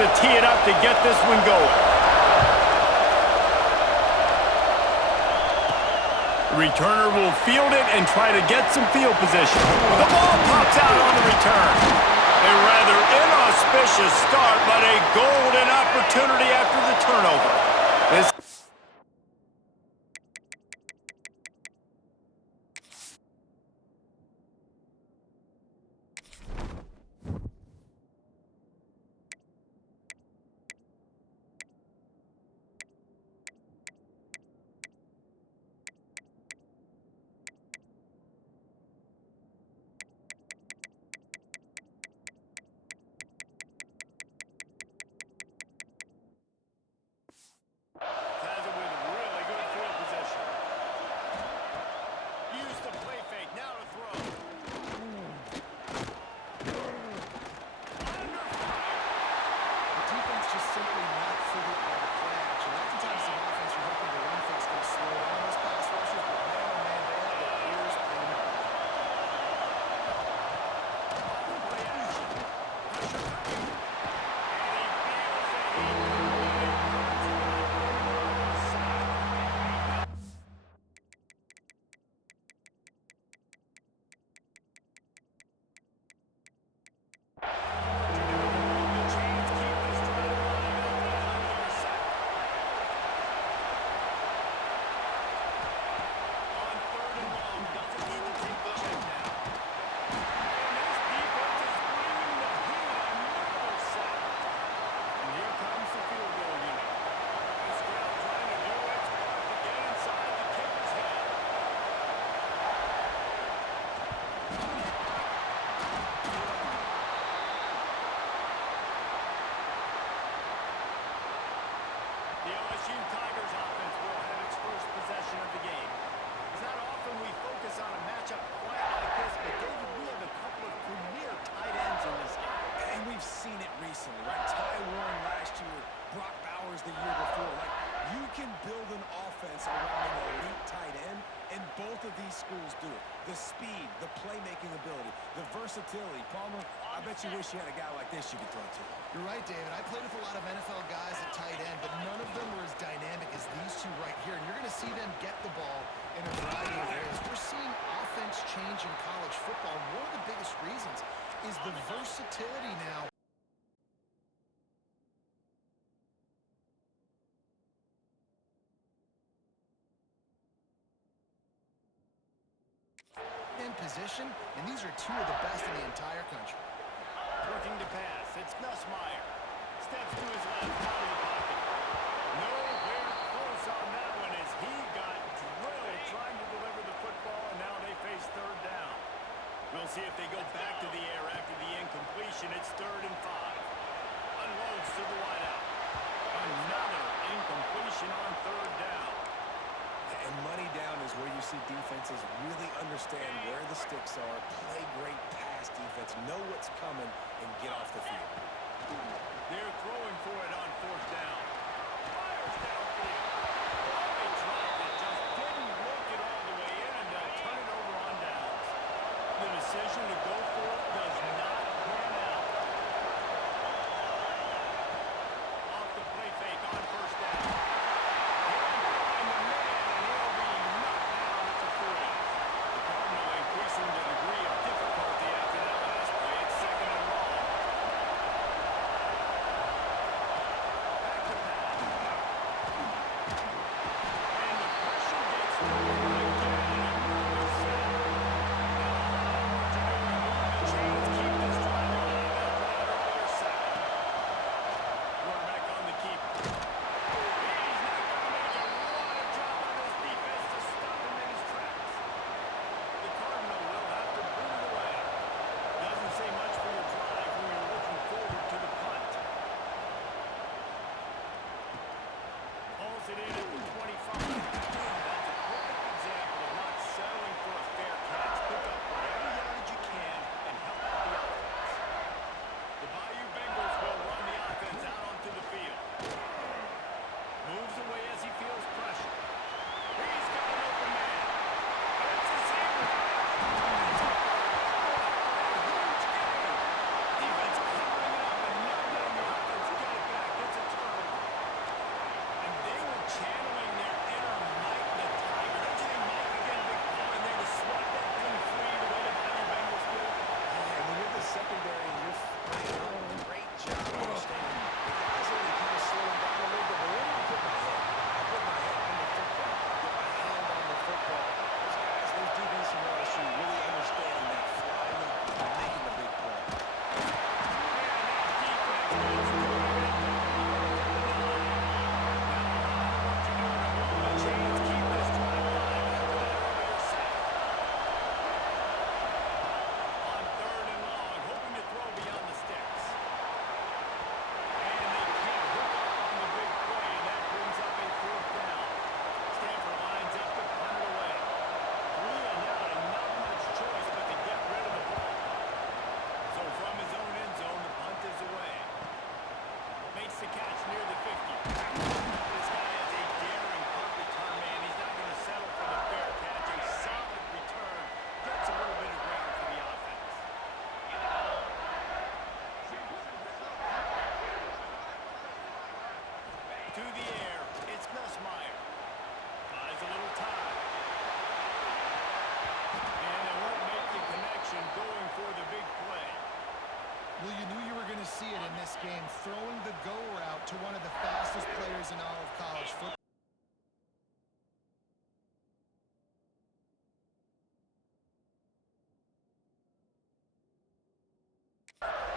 to tee it up to get this one going. The returner will field it and try to get some field position. The ball pops out on the return. A rather inauspicious start, but a golden opportunity after the turnover. This schools do it. The speed, the playmaking ability, the versatility. Palmer, I bet you wish you had a guy like this you could throw to. You're right, David. I played with a lot of NFL guys at tight end, but none of them were as dynamic as these two right here. And you're going to see them get the ball in a variety of areas. We're seeing offense change in college football. One of the biggest reasons is the versatility now. Position, and these are two of the best in the entire country. Working to pass, it's Nussmeier. Steps to his left, out of the pocket. Nowhere close on that one as he got drilled trying to deliver the football, and now they face third down. We'll see if they go back to the air after the incompletion. It's 3rd and 5. Unloads to the wideout. Another incompletion on 3rd down. And money down is where you see defenses really understand where the sticks are, play great pass defense, know what's coming, and get off the field. They're throwing for it on 4th down. Fires downfield. They dropped it, just didn't work it all the way in, and they'll turn it over on downs. The decision to go for it does not pan out. Off the play fake on 1st down. to one of the fastest players in all of college football.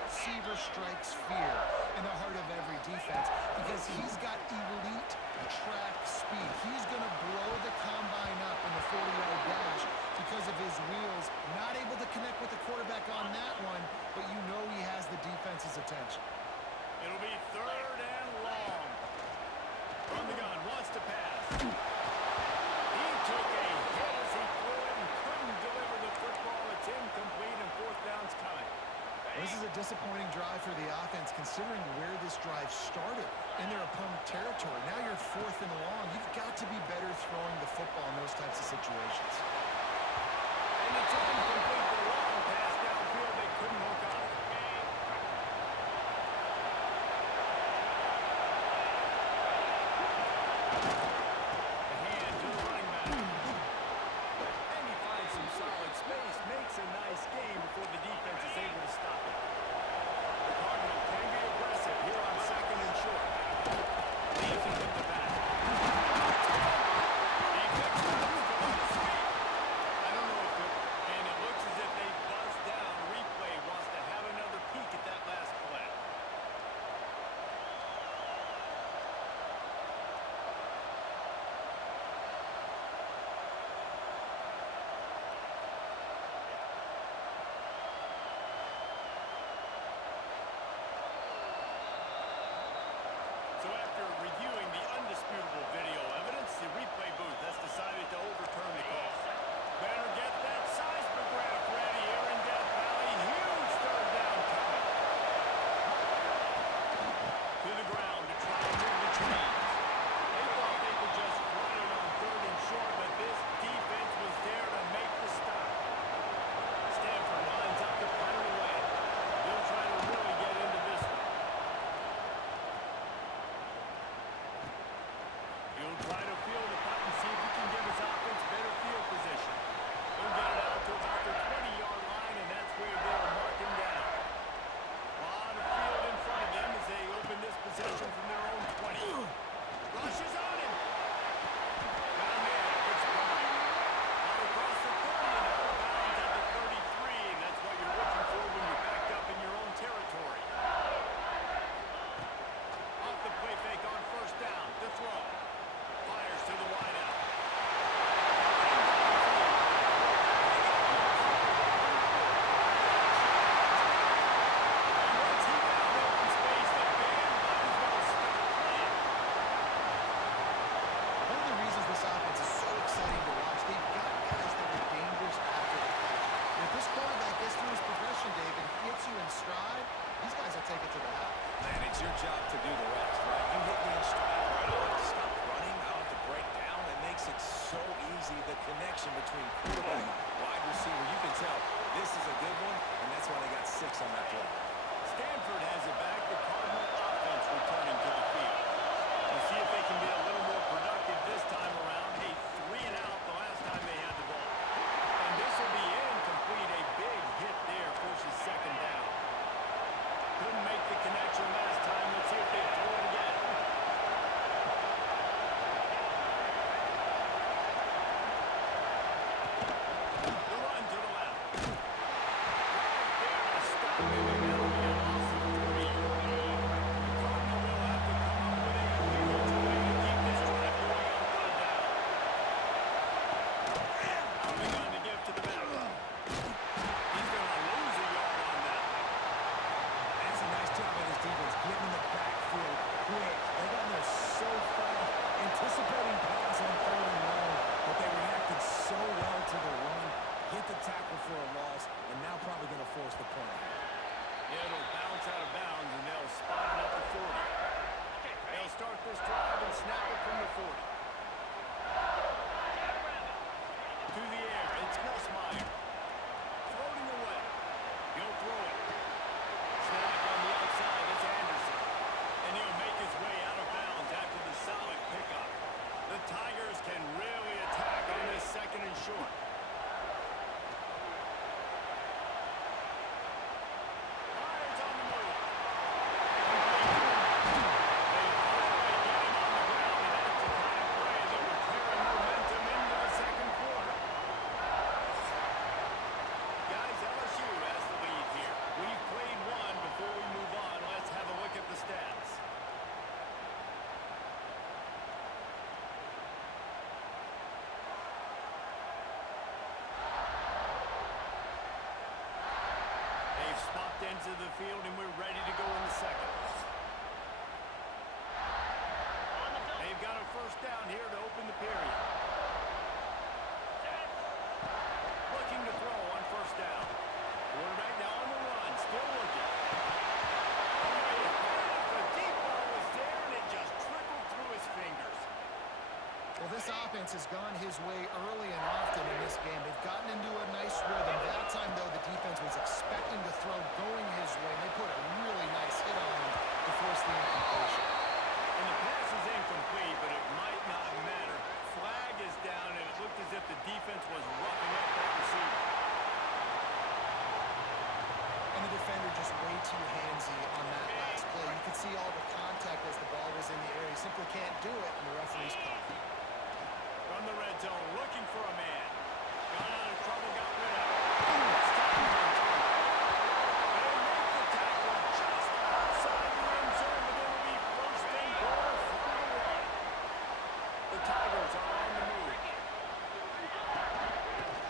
Receiver strikes fear in the heart of every defense because he's got elite track speed. He's going to blow the combine up in the 40-yard dash because of his wheels. Not able to connect with the quarterback on that one, but you know he has the defense's attention. It'll be 3rd and long. From the gun, wants to pass. He took a hit as he threw it and couldn't deliver the football. It's incomplete and 4th down's coming. This is a disappointing drive for the offense considering where this drive started in their opponent territory. Now you're 4th and long. You've got to be better throwing the football in those types of situations. And it's incomplete. The long pass downfield, they couldn't hook up. The hand to the running back. And he finds some solid space, makes a nice game before the defense is able to stop it. The Cardinal can be aggressive here on 2nd and short. Leaves it with the back. He picks it up, still on his feet. I don't know if and it looks as if they buzzed down. Replay wants to have another peek at that last play. So after reviewing the undisputable video evidence, the replay booth has decided to overturn the call. Better get that seismograph ready here in Death Valley. Huge 3rd down coming. To the ground to try and move the chains. They thought they could just run it on 3rd and short, but this defense was there to make the stop. Stanford lines up to punt it away. They'll try to really get into this one. He'll try to field the punt and see if he can give his offense better field position. He'll get it out to about the 20-yard line, and that's where they'll mark him down. A lot of field in front of them as they open this possession from their own 20. Rushes on him. Down there, it's Bryant. Out across the 30 and out of bounds at the 33, and that's what you're looking for when you're backed up in your own territory. Off the play fake on 1st down. The throw. Fires to the wideout. And once he found open space, the band might as well stop playing. One of the reasons this offense is so exciting to watch, they've got guys that are dangerous after the catch. And if this quarterback gets through his progression, Dave, and hits you in stride, these guys will take it to the house. Man, it's your job to do the rest, right? You hit me in stride, right? I don't have to stop running. I don't have to break down. It makes it so easy, the connection between quarterback, wide receiver. You can tell this is a good one, and that's why they got 6 on that play. Stanford has it back. The Cardinal offense returning to the field. We'll see if they can be a little more productive this time around. A 3 and out the last time they had the ball. And this will be incomplete. A big hit there forces 2nd down. Couldn't make the connection last time. Let's see if they throw it again. The run to the left. ends of the field, and we're ready to go in the second. They've got a first down here to open the period. Looking to throw on first down. Quarterback now on the run, still looking. The deep ball was there, and it just trickled through his fingers. Well, this offense has gone his way early and often in this game. They've gotten into a nice rhythm. That time, though, the defense was expecting to throw going his way, and they put a really nice hit on him to force the incompletion. And the pass is incomplete, but it might not matter. Flag is down, and it looked as if the defense was roughing up that receiver. And the defender just way too handsy on that last play. You could see all the contact as the ball was in the air. He simply can't do it, and the referee's caught. From the red zone, looking for a man. Got out of trouble, got rid of it. It's time to return. They make the tackle just outside the end zone, but it'll be first and goal from the one. The Tigers are on the move.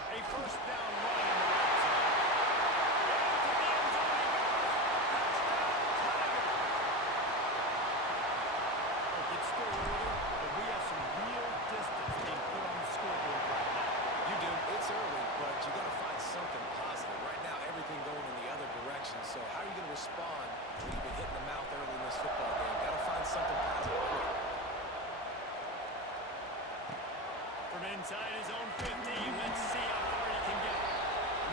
A first down run in the red zone. Into the end zone he goes. Touchdown, Tigers. Look, it's still early, but we have some real distance being put on the scoreboard right now. You do. It's early, but you got to find something positive. Right now, everything going in the other direction. So how are you going to respond when you've been hit in the mouth early in this football game? Got to find something positive quick. From inside his own 15, let's see how far he can get.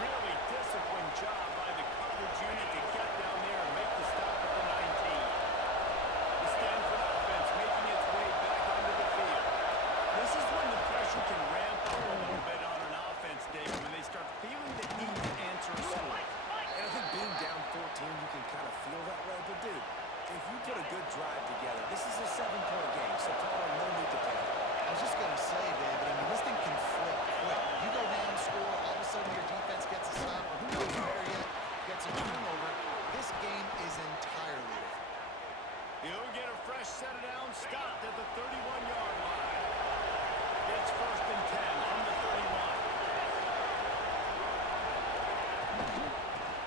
Really disciplined job by the coverage unit to get down there and make the stop at the 19. The Stanford offense making its way back onto the field. This is when the pressure can ramp up a little bit on an offense, David, when they start feeling the need to answer a score. And I think being down 14, you can kind of feel that way. But, dude, if you put a good drive together, this is a 7-point game, so Paul, no need to panic. I was just going to say, David, I mean, this thing can flip quick. You go down, score, all of a sudden your defense gets a stop, or who knows where yet, gets a turnover. This game is entirely different. He'll get a fresh set it down, stopped at the 31-yard line. It's first and 10 from the 31.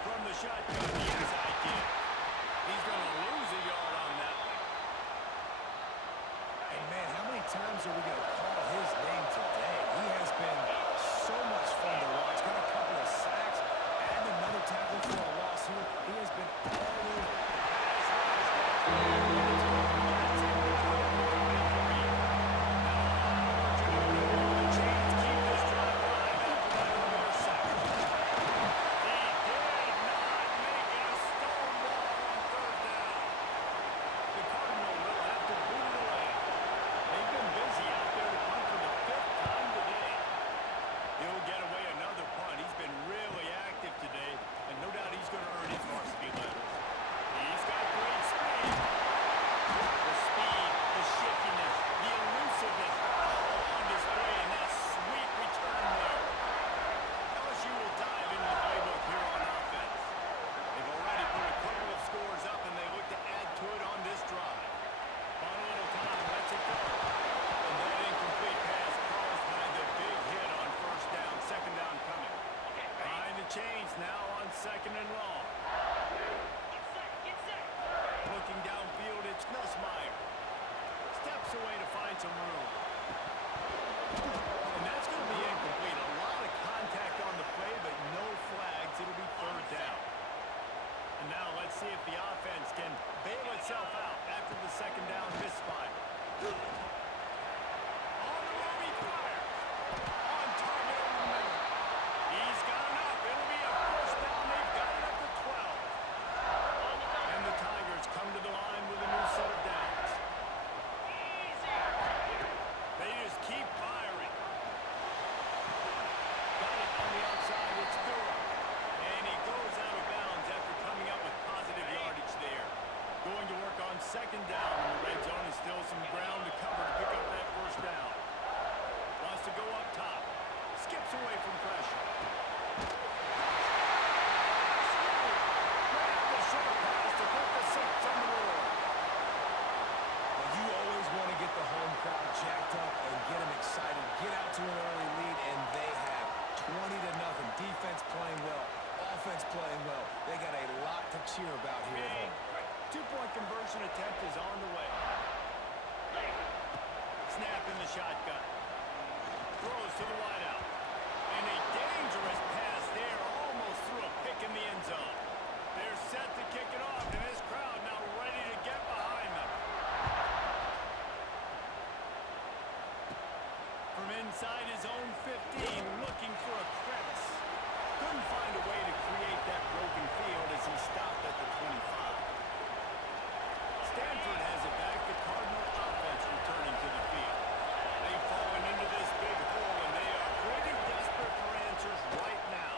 From the shotgun, the inside give. He's going to lose a yard on that one. And, man, how many times are we going to call his name today? He has been so much fun to watch. Got a couple of sacks and another tackle for a loss here. He has been all over. Second and long. Looking downfield, it's Nussmeier. Steps away to find some room. And that's going to be incomplete. A lot of contact on the play, but no flags. It'll be third down. And now let's see if the offense can bail itself out after the second down misfire. On the move, he fires. On target over the middle. He's got enough. It'll be a first down. They've got it up to 12. And the Tigers come to the line with a new set of downs. They just keep firing. Got it on the outside. It's Durham. And he goes out of bounds after coming up with positive yardage there. Going to work on second down in the red zone. Is still some ground to cover to pick up that first down. Wants to go up top. Skips away from pressure. Grab the short pass to put the 6 on the board. Well, you always want to get the home crowd jacked up and get them excited. Get out to an early lead, and they have 20-0. Defense playing well. Offense defense playing well. They got a lot to cheer about here at home. Two-point conversion attempt is on the way. Snap in the shotgun. Throws to the wideout. And a dangerous pass there, almost threw a pick in the end zone. They're set to kick it off, and this crowd now ready to get behind them. From inside his own 15, looking for a crevice. Couldn't find a way to create that broken field as he stopped at the 25. Stanford has it back. The Cardinal offense returning to the field. They've fallen into this big hole, and they are pretty desperate for answers right now.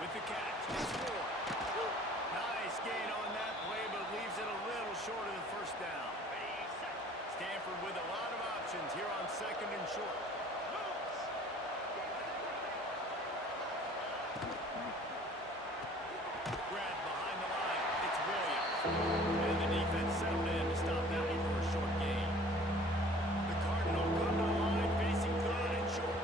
With the catch, it's 4. Nice gain on that play, but leaves it a little short of the first down. Stanford with a lot of options here on 2nd and short. Grab behind the line. It's Williams. And the defense settled in to stop that one for a short gain. The Cardinal come to the line facing 3rd and short.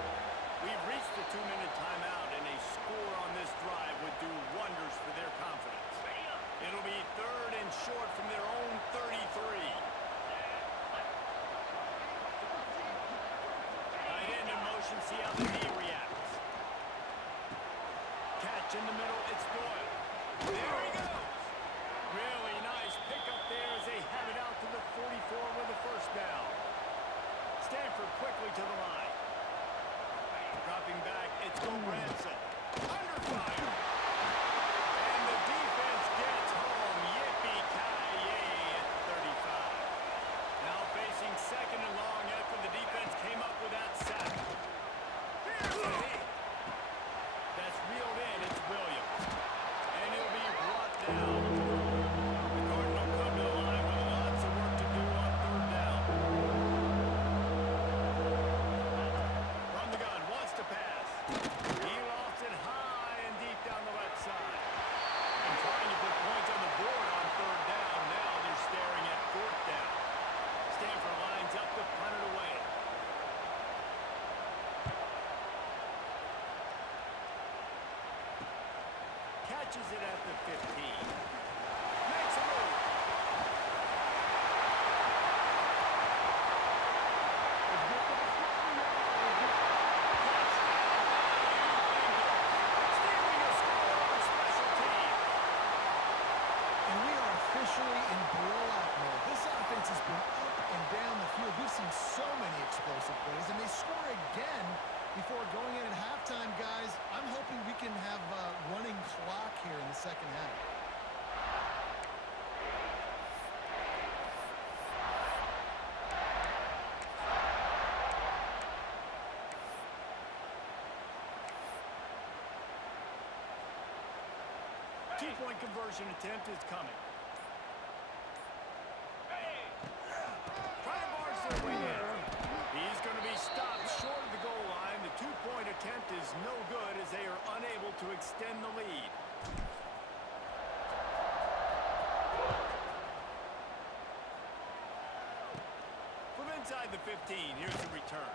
We've reached the 2-minute timeout, and a score on this drive would do wonders for their confidence. It'll be 3rd and short from their own 33. Tight end in motion, see how the knee reacts. Catch in the middle, it's Doyle. There he goes. Really nice pickup there as they have it out to the 44 with a first down. Stanford quickly to the line. Dropping back, it's Go Branson. Under fire. And the defense gets home. Yippee-ki-yay at 35. Now facing 2nd and long after the defense came up with that sack. Here's the hit. That's reeled in. It's Williams. And he'll be brought down. The Cardinal come to the line with lots of work to do on 3rd down. From the gun, wants to pass. He lofts it high and deep down the left side. And trying to put points on the board on 3rd down. Now they're staring at 4th down. Stanford lines up to punt it away. Catches it at the 15. Makes a move. Stealing a score on special teams. And we are officially in blowout mode. This offense has been up and down the field. We've seen so many explosive plays, and they score again before going in at halftime, guys. I'm hoping we can have a running clock here in the 2nd half. Two-point conversion attempt is coming. Trying to barge their way in. He's going to be stopped short of the goal line. The 2-point attempt is no good as they are unable to extend the lead. From inside the 15, here's the return.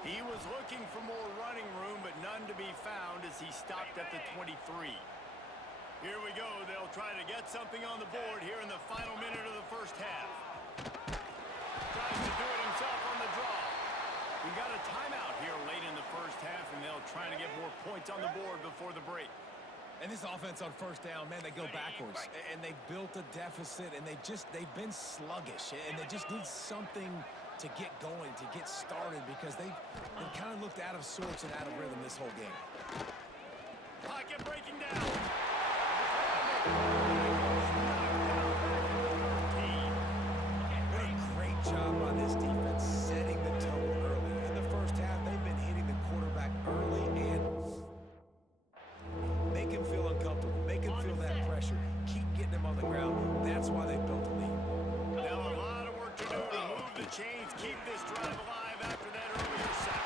He was looking for more running room, but none to be found as he stopped at the 23. Here we go. They'll try to get something on the board here in the final minute of the first half. Tries to do it himself on the draw. We got a timeout here late in the first half, and they'll try to get more points on the board before the break. And this offense on 1st down, man, they go backwards. And they've built a deficit, and they've been sluggish. And they just need something to get going, to get started, because they've kind of looked out of sorts and out of rhythm this whole game. Pocket breaking down. What a great job by this defense setting the tone early. In the first half, they've been hitting the quarterback early and make him feel uncomfortable, make him feel that pressure, keep getting him on the ground. That's why they built the lead. Now a lot of work to do to move the chains, keep this drive alive after that earlier sack.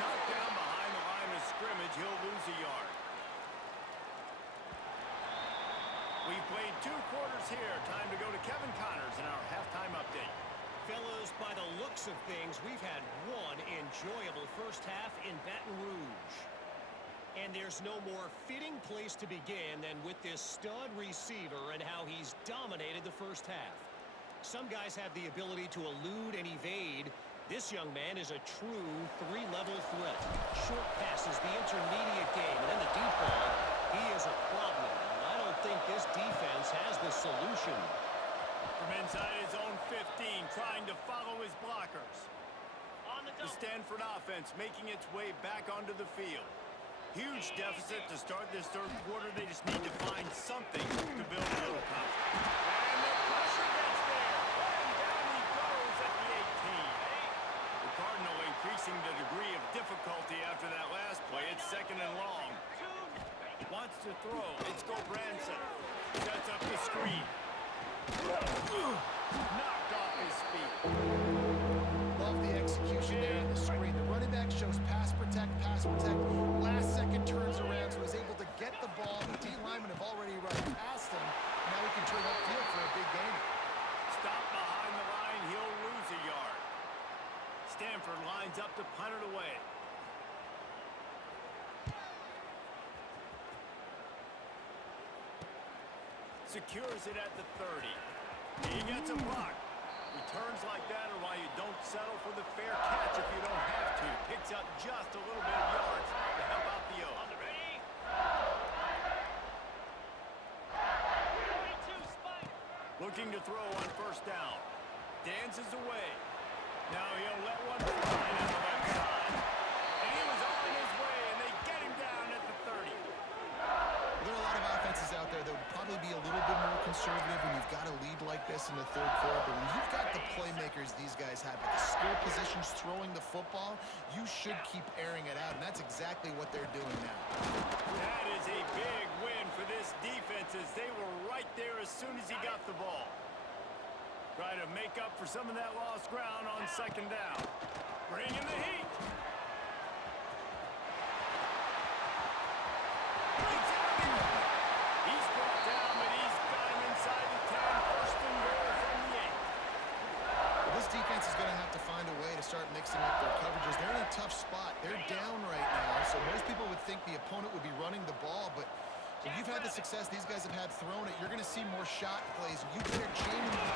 Knocked down behind the line of scrimmage, he'll lose a yard. We've played 2 quarters here. Time to go to Kevin Connors in our halftime update. Fellas, by the looks of things, we've had one enjoyable first half in Baton Rouge. And there's no more fitting place to begin than with this stud receiver and how he's dominated the first half. Some guys have the ability to elude and evade. This young man is a true three-level threat. Short passes, the intermediate game, and then the deep ball. He is a problem. And I don't think this defense has the solution. From inside his own 15, trying to follow his blockers. The Stanford offense making its way back onto the field. Huge deficit to start this third quarter. They just need to find something to build a little confidence. And the pressure gets there. And down he goes at the 18. The Cardinal increasing the degree of difficulty after that last play. It's second and long. Wants to throw. It's go Branson. Sets up the screen. Knocked off his feet. Love the execution there on the screen. The running back shows pass protect, pass protect. Last second turns around, so he's able to get the ball. The D linemen have already run past him. Now he can turn upfield for a big gain. Stop behind the line, he'll lose a yard. Stanford lines up to punt it away. Secures it at the 30. He gets a block. Returns like that are why you don't settle for the fair catch if you don't have to. Picks up just a little bit of yards to help out the O. Looking to throw on first down. Dances away. Now he'll let one fly on the left side. And he was on his way, and they get him down at the 30. There are a lot of offenses out there that would probably be a little bit more conservative when you've got a lead like this in the third quarter. But when you've got the playmakers these guys have at the skill positions throwing the football, you should keep airing it out. And that's exactly what they're doing now. That is a big win for this defense as they were right there as soon as he got the ball. Try to make up for some of that lost ground on second down. Bring in the heat. He's brought down, but he's got him inside the 10. First and goal from the 8. This defense is going to have to find a way to start mixing up their coverages. They're in a tough spot. They're down right now, so most people would think the opponent would be running the ball, but if you've had the success these guys have had throwing it, you're going to see more shot plays. You better chain them.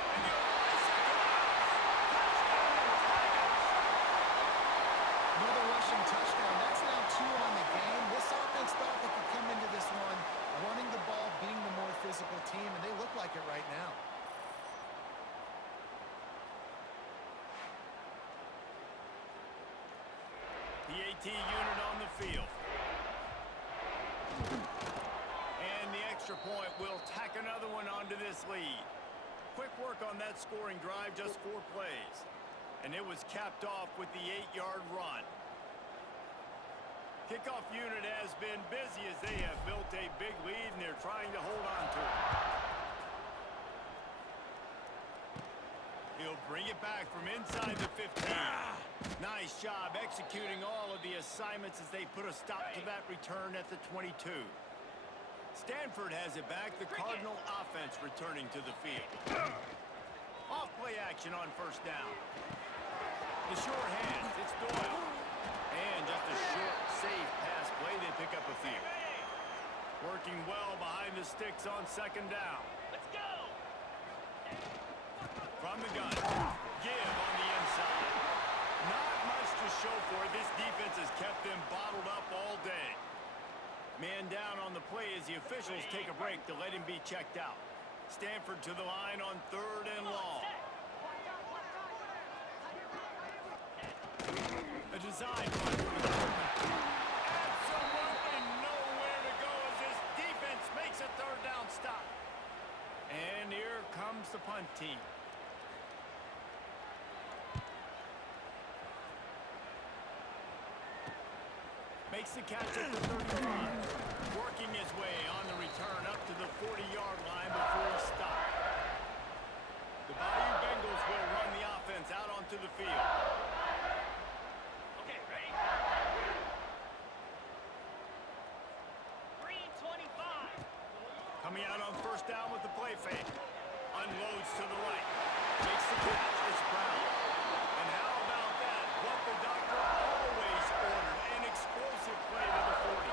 Another rushing touchdown. That's now 2 on the game. This offense thought they could come into this one running the ball, being the more physical team, and they look like it right now. The AT unit on the field. And the extra point will tack another one onto this lead. Quick work on that scoring drive, just 4 plays. And it was capped off with the 8-yard run. Kickoff unit has been busy as they have built a big lead and they're trying to hold on to it. He'll bring it back from inside the 15. Nice job executing all of the assignments as they put a stop to that return at the 22. Stanford has it back. The Cardinal offense returning to the field. Off play action on first down. The short hands. It's Doyle. And just a short, safe pass play. They pick up a few. Working well behind the sticks on second down. Let's go! From the gun. Give on the inside. Not much to show for it. This defense has kept them bottled up all day. Man down on the play as the officials take a break to let him be checked out. Stanford to the line on third and long. A design run for the absolutely nowhere to go as this defense makes a third down stop. And here comes the punt team. Makes the catch at the 35. Working his way on the return up to the 40-yard line before he stopped. The Bayou Bengals will run the offense out onto the field. Okay, ready? Green 25. Coming out on first down with the play fake. Unloads to the right. Makes the catch. It's Brown. And how about that? What the doctor always ordered. An explosive play to the 40.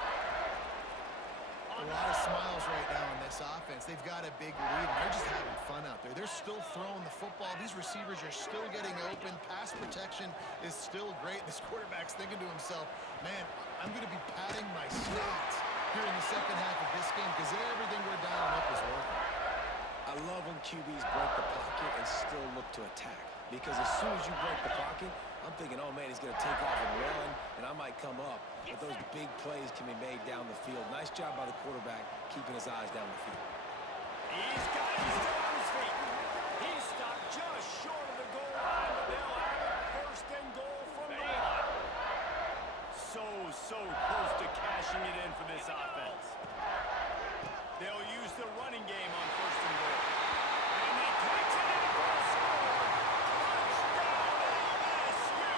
smiles right now in this offense. They've got a big lead, and they're just having fun out there. They're still throwing the football. These receivers are still getting open. Pass protection is still great. This quarterback's thinking to himself, man, I'm going to be padding my stats here in the second half of this game because everything we're dialing up is working. I love when QBs break the pocket and still look to attack. Because as soon as you break the pocket, I'm thinking, oh, man, he's going to take off and run, and I might come up. But those big plays can be made down the field. Nice job by the quarterback keeping his eyes down the field. He's got it. He's still on his feet. He's stopped just short of the goal line, but they'll have it first and goal from the line. So close to cashing it in for this offense. They'll use the running game on first and goal. And he takes it in for a score. Touchdown, LSU!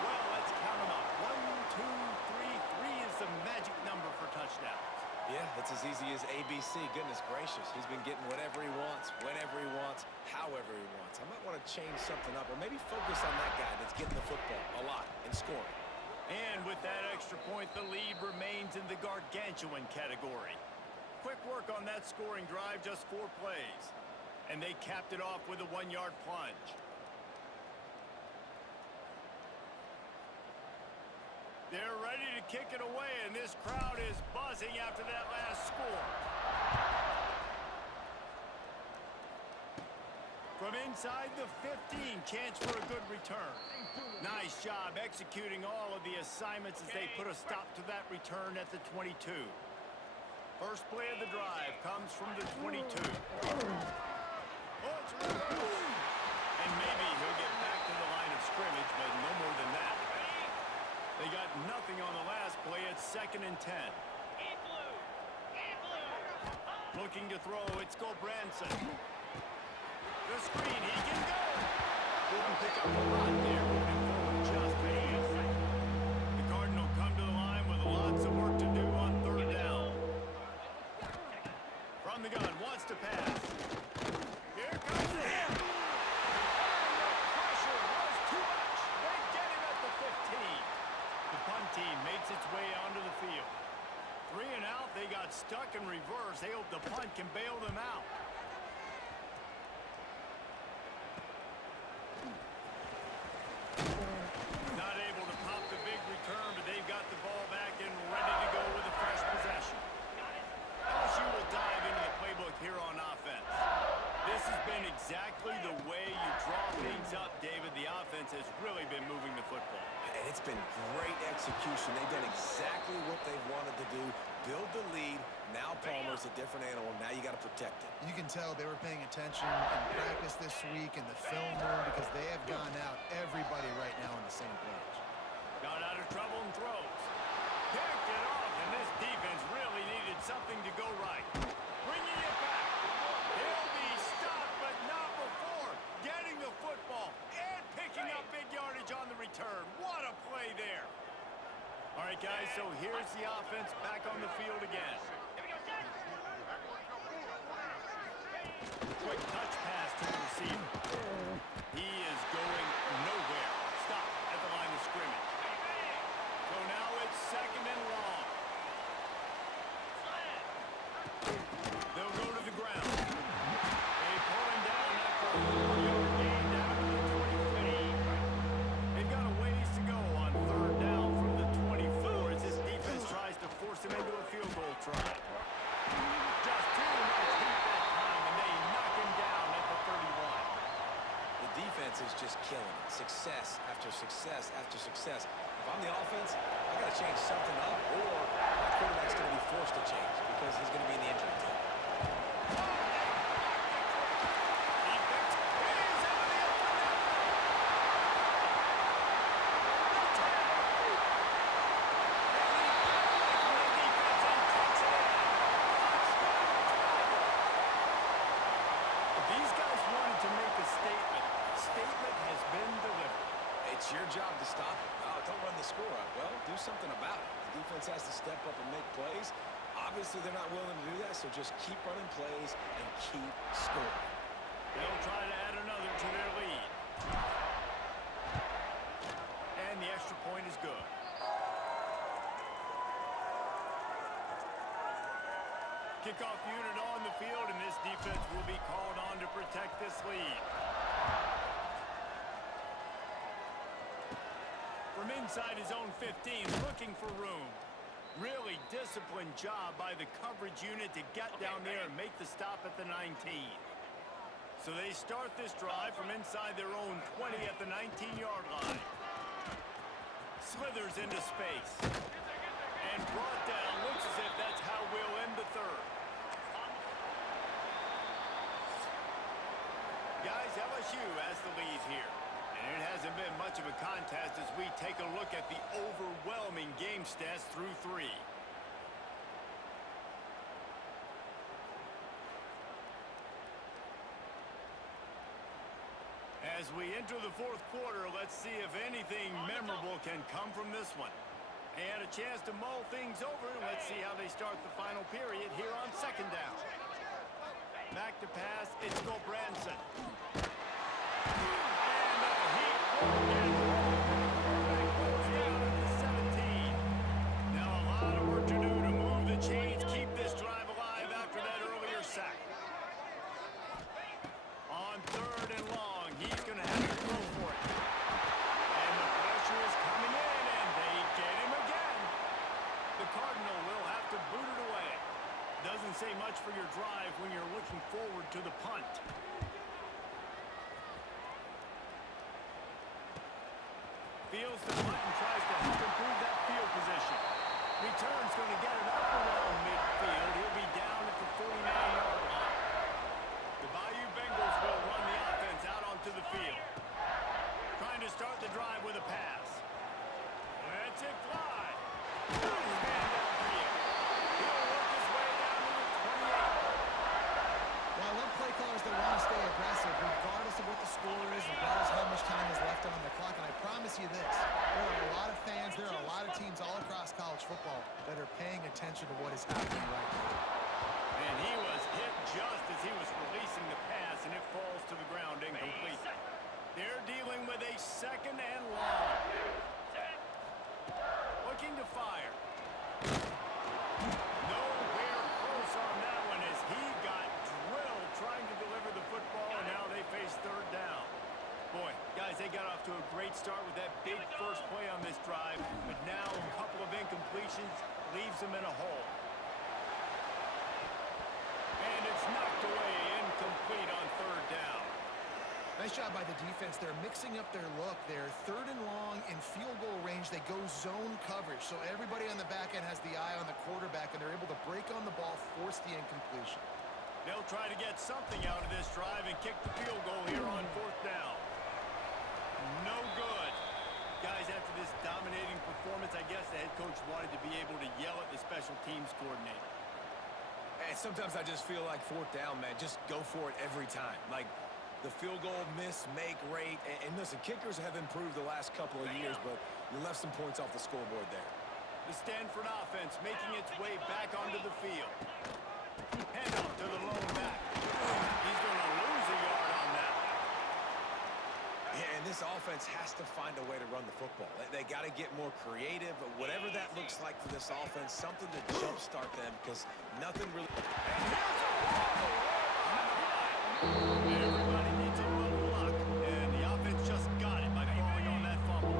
Well, let's count them up. 1, 2, 3. 3 is the magic number for touchdowns. Yeah, it's as easy as ABC. Goodness gracious. He's been getting whatever he wants, whenever he wants, however he wants. I might want to change something up or maybe focus on that guy that's getting the football a lot and scoring. And with that extra point, the lead remains in the gargantuan category. Quick work on that scoring drive, just 4 plays. And they capped it off with a 1-yard plunge. They're ready to kick it away, and this crowd is buzzing after that last score. From inside the 15, chance for a good return. Nice job executing all of the assignments as they put a stop to that return at the 22. First play of the drive comes from the 22. Oh, it's reversed. And maybe he'll get back to the line of scrimmage, but no more than that. They got nothing on the last play. It's 2nd and 10. Looking to throw, it's Branson. The screen, he can go. Didn't pick up a lot there, moving forward just barely. The Cardinal come to the line with lots of work to do on 3rd down. From the gun, wants to pass. Here comes the hit. The pressure was too much. They get him at the 15. The punt team makes its way onto the field. 3 and out, they got stuck in reverse. They hope the punt can bail them out. Not able to pop the big return, but they've got the ball back and ready to go with a fresh possession. LSU will dive into the playbook here on offense. This has been exactly the way you draw things up, David. The offense has really been moving the football. And it's been great execution. They've done exactly what they've wanted to do. Build the lead. Now Palmer's a different animal. Now you got to protect it. You can tell they were paying attention in practice this week in the film room because they have gone out everybody right now on the same page. Got out of trouble and throws. Picked it off, and this defense really needed something to go right. Bringing it back. He'll be stopped, but not before getting the football and picking up big yardage on the return. What a play there. All right, guys, so here's the offense back on the field again. Quick touch pass to the receiver. He is going nowhere. Stop at the line of scrimmage. So now it's 2nd and long. They'll go to the ground. They pull him down after a 4-yard gain down to the 23. They've got a ways to go on 3rd down from the 24 as this defense tries to force him into a field goal try. Just too much heat that time, and they knock him down at the 31. The defense is just killing it. Success after success after success. If I'm the offense, I got to change something up, or my quarterback's going to be forced to change because he's going to be in the injury team. He picks. He's into the open number. The 10. And he got away from the defense and takes it in. If these guys wanted to make a statement, statement has been delivered. It's your job to stop it. Oh, don't run the score up. Well, do something about it. The defense has to step up and make plays. Obviously, they're not willing to do that, so just keep running plays and keep scoring. They'll try to add another to their lead. And the extra point is good. Kickoff unit on the field, and this defense will be called on to protect this lead. From inside his own 15, looking for room. Really disciplined job by the coverage unit to get down there and make the stop at the 19. So they start this drive from inside their own 20 at the 19-yard line. Slithers into space. And brought down. Looks as if that's how we'll end the third. Guys, LSU has the lead here. And it hasn't been much of a contest as we take a look at the overwhelming game stats through 3. As we enter the fourth quarter, let's see if anything memorable can come from this one. And a chance to mull things over, and let's see how they start the final period here on second down. Back to pass, it's Gulbranson. And he goes down at the 17. Now a lot of work to do to move the chains, keep this drive alive after that earlier sack. On third and long, he's going to have to throw for it. And the pressure is coming in, and they get him again. The Cardinal will have to boot it away. Doesn't say much for your drive when you're looking forward to the punt. Fields the punt and tries to help improve that field position. Return's going to get it up around midfield. He'll be down at the 49-yard line. The Bayou Bengals will run the offense out onto the field. Trying to start the drive with a pass. Let's it fly. Got his man downfield. He'll work his way down to the 28. Well, I love play callers that want to stay aggressive, regardless of what the score is, regardless of how much time is left on the clock. And I promise you this, there are a lot of fans, there are a lot of teams all across college football that are paying attention to what is happening right now. And he was hit just as he was releasing the pass, and it falls to the ground incomplete. They're dealing with a second and long. Looking to fire. Nowhere close on that one as he got drilled trying to deliver the football, and now they face third down. Boy, guys, they got off to a great start with that big first play on this drive, but now a couple of incompletions leaves them in a hole. And it's knocked away, incomplete on third down. Nice job by the defense. They're mixing up their look. They're third and long in field goal range. They go zone coverage. So everybody on the back end has the eye on the quarterback, and they're able to break on the ball, force the incompletion. They'll try to get something out of this drive and kick the field goal here on fourth down. No good. Guys, after this dominating performance, I guess the head coach wanted to be able to yell at the special teams coordinator. And sometimes I just feel like fourth down, man, just go for it every time. Like the field goal miss-make rate. And listen, kickers have improved the last couple of years, but you left some points off the scoreboard there. The Stanford offense making its way back onto the field. Handoff to the lone back. He's going to lose a yard on that. Yeah, and this offense has to find a way to run the football. They got to get more creative, but whatever that looks like for this offense, something to jumpstart them, because nothing really... And here's a fumble. Everybody needs a little luck, and the offense just got it by falling on that fumble.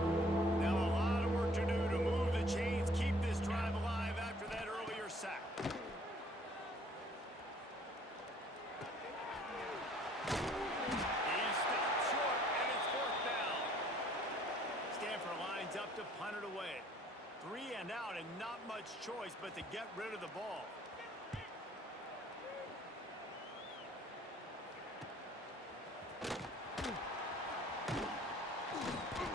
Now a lot of work to do to move the chains, keep this drive alive after that earlier sack. He stopped short, and it's fourth down. Stanford lines up to punt it away. 3 and out, and not much choice but to get rid of the ball.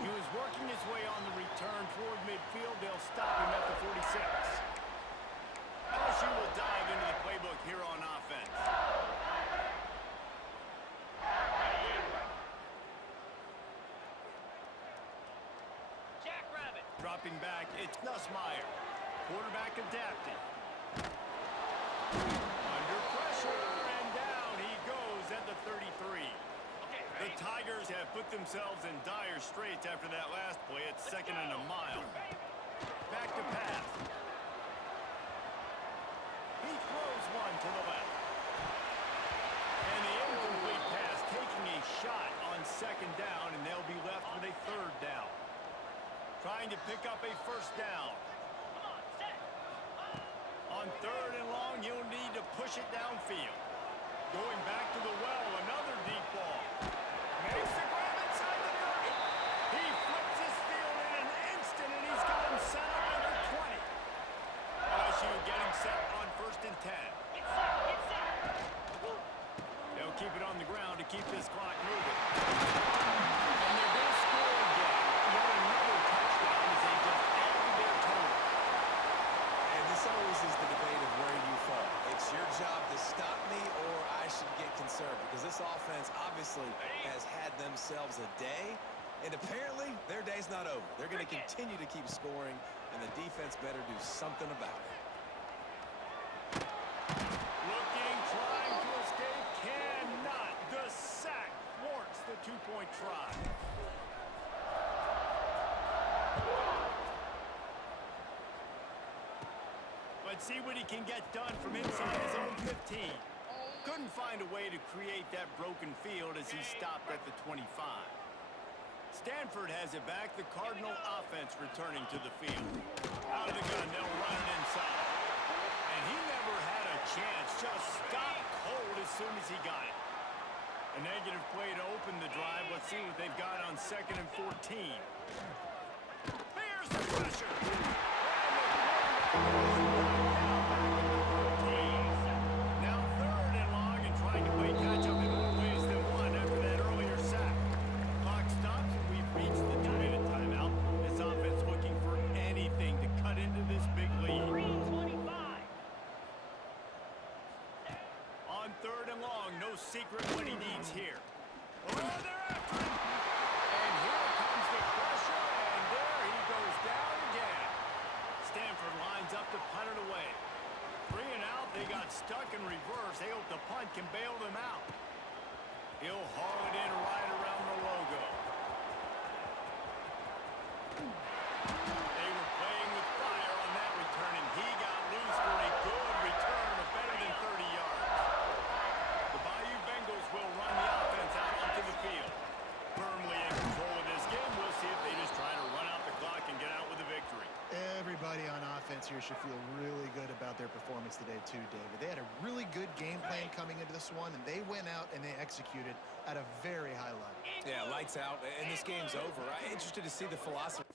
He was working his way on the return toward midfield. They'll stop him at the 46. LSU will dive into the playbook here on offense. Dropping back, it's Nussmeier. Quarterback adapting. Under pressure, and down he goes at the 33. The Tigers have put themselves in dire straits after that last play. It's second and a mile. Back to pass. He throws one to shot on second down, and they'll be left with a third down. Trying to pick up a first down. On third and long, you'll need to push it downfield. Going back to the well, another deep ball. Makes the grab inside the 30. He flips his field in an instant, and he's got him set up at the 20. LSU getting set on first and 10. They'll keep it on the ground to keep this clock moving. And they're going to score again. Yet another touchdown as they just added their total. And this always is the debate of where you fall. It's your job to stop me, or I should get concerned, because this offense obviously has had themselves a day, and apparently their day's not over. They're going to continue to keep scoring, and the defense better do something about it. Looking, trying to escape, cannot. The sack thwarts the two-point try. Let's see what he can get done from inside his own 15. Couldn't find a way to create that broken field as he stopped at the 25. Stanford has it back. The Cardinal offense returning to the field. Out of the gun, they'll run it inside. And he never had a chance. Just stopped cold as soon as he got it. A negative play to open the drive. Let's see what they've got on second and 14. There's the pressure. Now third and long, and trying to play catch-up in more ways than one after that earlier sack. Clock stops, and we've reached the 2-minute timeout. This offense looking for anything to cut into this big lead. On third and long, no secret what he needs here. Oh, they're after him! And here comes the pressure, and there he goes down again. Stanford lines up to punt it away. 3 and out, they got stuck in reverse. They hope the punt can bail them out. He'll haul it in right around the logo. They were playing with fire on that return, and he got loose for a good return of better than 30 yards. The Bayou Bengals will run the offense out onto the field. Firmly in control of this game. We'll see if they just try to run out the clock and get out with a victory. Everybody on offense here should feel really good about their performance today too, David. They had a really good game plan coming into this one, and they went out and they executed at a very high level. Yeah, lights out, and this game's over. I'm interested to see the philosophy.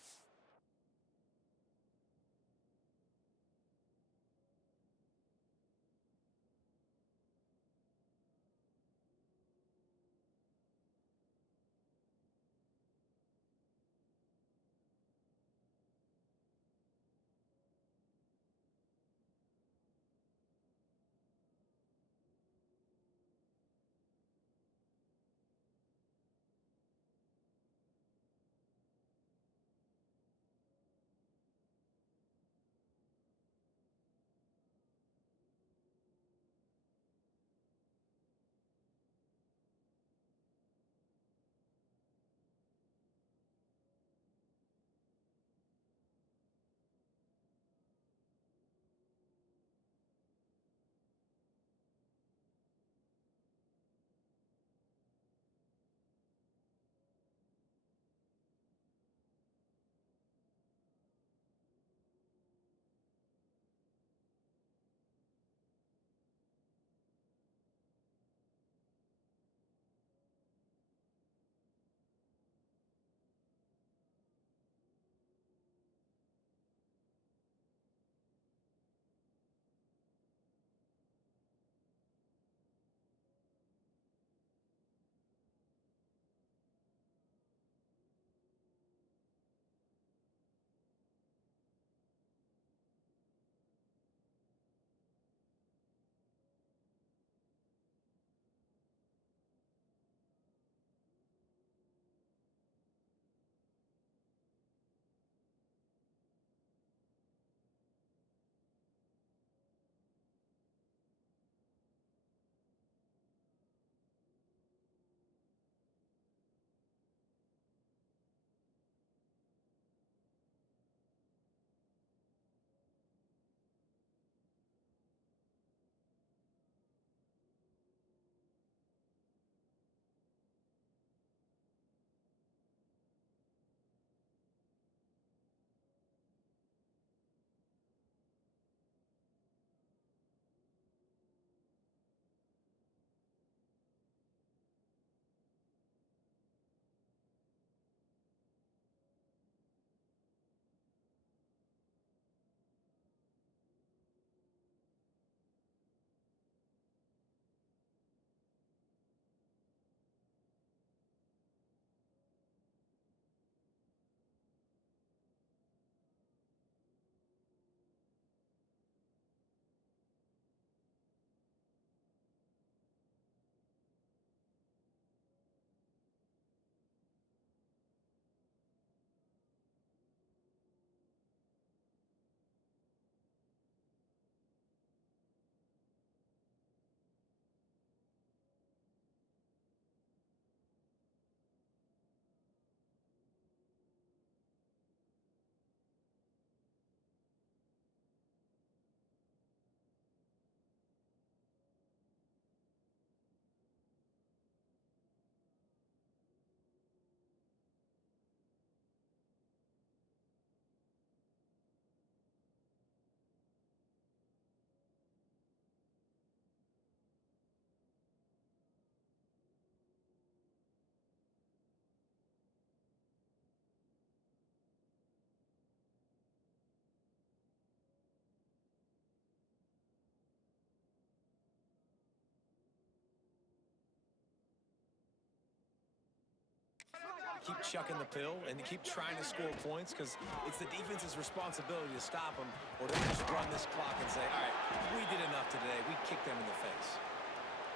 keep chucking the pill and to keep trying to score points because it's the defense's responsibility to stop them, or they just run this clock and say, all right, we did enough today. We kicked them in the face.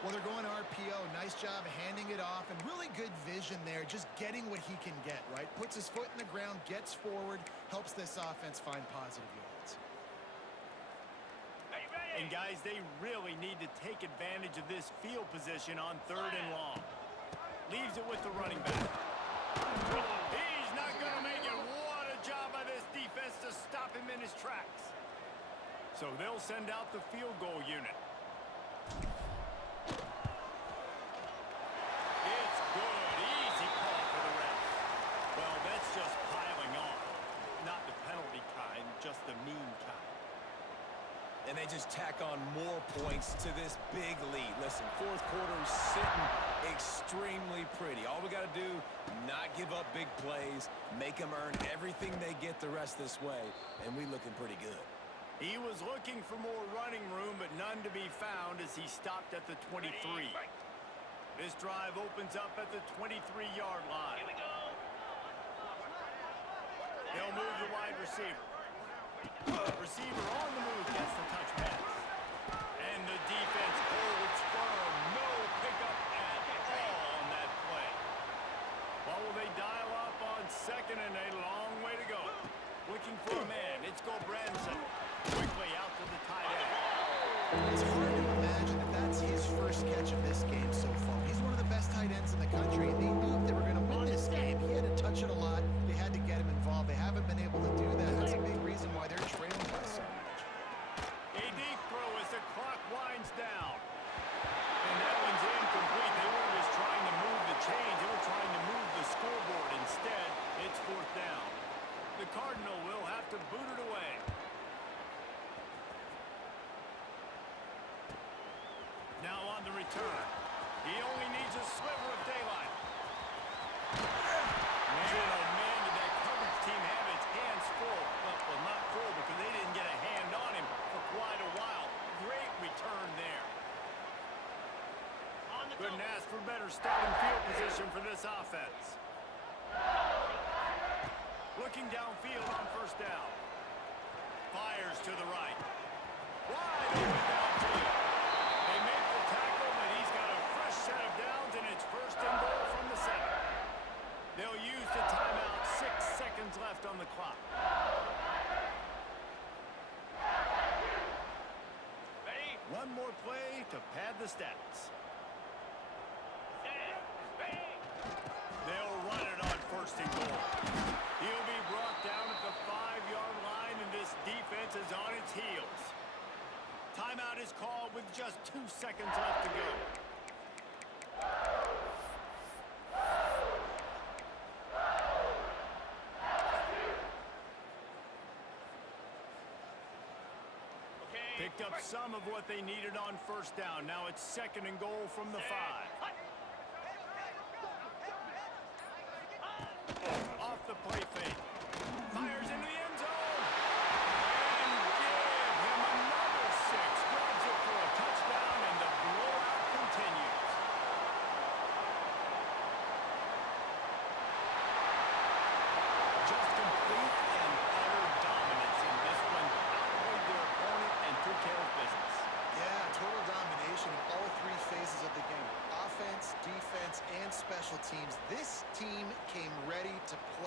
Well, they're going RPO. Nice job handing it off, and really good vision there, just getting what he can get, right? Puts his foot in the ground, gets forward, helps this offense find positive yards. And, guys, they really need to take advantage of this field position on 3rd and long. Leaves it with the running back. He's not going to make it. What a job by this defense to stop him in his tracks. So they'll send out the field goal unit. It's good. Easy call for the ref. Well, that's just piling on. Not the penalty kind, just the mean kind. And they just tack on more points to this big lead. Listen, 4th quarter is sitting extremely pretty. All we got to do, not give up big plays, make them earn everything they get the rest this way, and we looking pretty good. He was looking for more running room, but none to be found as he stopped at the 23. This drive opens up at the 23-yard line. Here we go. They'll move the wide receiver. Receiver on the move gets the touch pass. And the defense holds firm. No pickup at all on that play. What will they dial up on 2nd and a long way to go? Looking for a man. It's go Branson. Quickly out to the tight end. It's hard to imagine that that's his first catch of this game so far. He's one of the best tight ends in the country, and they knew if they were going to win this game, he had to touch it a lot. They had to get him involved. They haven't been able to do that. That's a big reason why they're trailing by so much. A deep throw as the clock winds down. And that one's incomplete. They weren't just trying to move the chains. They were trying to move the scoreboard. Instead, it's 4th down. The Cardinal will have to boot it away. Now on the return. He only needs a sliver of daylight. Man, oh man, did that coverage team have its hands full. Well, not full because they didn't get a hand on him for quite a while. Great return there. Couldn't ask for better starting field position for this offense. Looking downfield on 1st down. Fires to the right. Wide open downfield. They make the tackle, but he's got a fresh set of downs, and it's 1st and goal from the 7. They'll use the timeout. 6 seconds left on the clock. Ready? One more play to pad the stats. They'll run it on 1st and goal. He'll be brought down at the 5-yard line, and this defense is on its heels. Timeout is called with just 2 seconds left to go. Picked up some of what they needed on 1st down. Now it's 2nd and goal from the 5. Off the play fake. Fires into the end zone. And give him another 6. Grabs it for a touchdown, and the blowout continues. Just complete and utter dominance in this one. Outplayed their opponent and took care of business. Yeah, total domination in all 3 phases of the game. Offense, defense, and special teams. This team came ready to play.